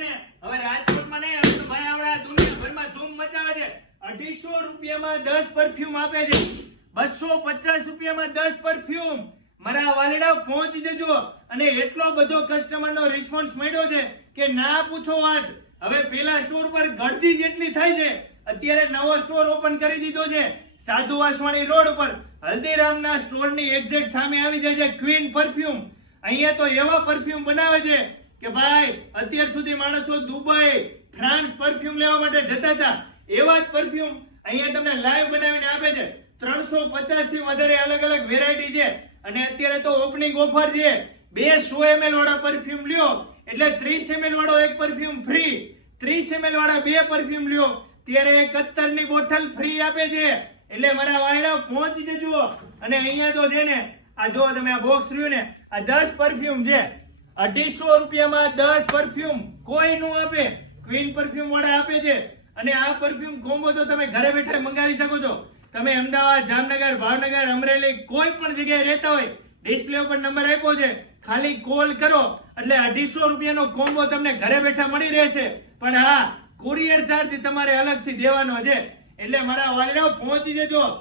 ને? હવે રાજકોટમાં નહીં, હવે તો ભાઈ આવડા દુનિયાભરમાં ધૂમ મચાવે છે. અઢીસો રૂપિયામાં દસ પરફ્યુમ આપે છે. બસો પચાસ રૂપિયામાં દસ પરફ્યુમ મારા વાલેડા પહોંચી જજો. અને એટલો બધો કસ્ટમરનો રિસ્પોન્સ મળ્યો છે કે ના પૂછો વાત. હવે પેલા સ્ટોર પર ગળતી જેટલી થાય છે, અત્યારે નવો સ્ટોર ઓપન કરી દીધો છે, સાધુ વાસવાણી રોડ પર. હલ્દીરામના સ્ટોરની એક્ઝેક્ટ સામે આવી જાય છે ક્વીન પરફ્યુમ અહીંયા તો એવા પરફ્યુમ બનાવે છે કે ભાઈ, અત્યાર સુધી માણસો દુબઈ, ફ્રાન્સ પરફ્યુમ લેવા માટે જતા હતા. એવા જ પરફ્યુમ અહીંયા તમને લાઈવ બનાવીને આપે છે. ત્રણસો પચાસથી વધારે અલગ અલગ વેરાયટી છે. અને અત્યારે તો ઓપનિંગ ઓફર છે. બે સો એમએલ વાળા પરફ્યુમ લ્યો. એટલે ત્રીસ એમએલ વાળો એક પરફ્યુમ ફ્રી ત્રીસ એમએલ વાળા બે પરફ્યુમ લ્યો. ત્યારે એક ની બોટલ ફ્રી આપે છે. એટલે મારા વાયડા પહોંચી જજો. અને અહીંયા તો છે ને, આ જો તમે આ બોક્સ રહ્યું ને, આ દસ પરફ્યુમ છે. અઢીસો રૂપિયામાં દસ પરફ્યુમ કોઈ નું આપે? ક્વીન પરફ્યુમ વાળા આપે છે. અને આ પરફ્યુમ કોમ્બો તો તમે ઘરે બેઠા મંગાવી શકો છો. તમે અમદાવાદ, જામનગર, ભાવનગર, અમરેલી કોઈ પણ જગ્યાએ રહેતા હોય ડિસ્પ્લે ઉપર નંબર આપ્યો છે. ખાલી કોલ કરો. એટલે અઢીસો રૂપિયાનો કોમ્બો તમને ઘરે બેઠા મળી રહેશે. પણ હા કુરિયર ચાર્જ તમારે અલગથી દેવાનો છે. એટલે મારા વાલીડાઓ પહોંચી જજો.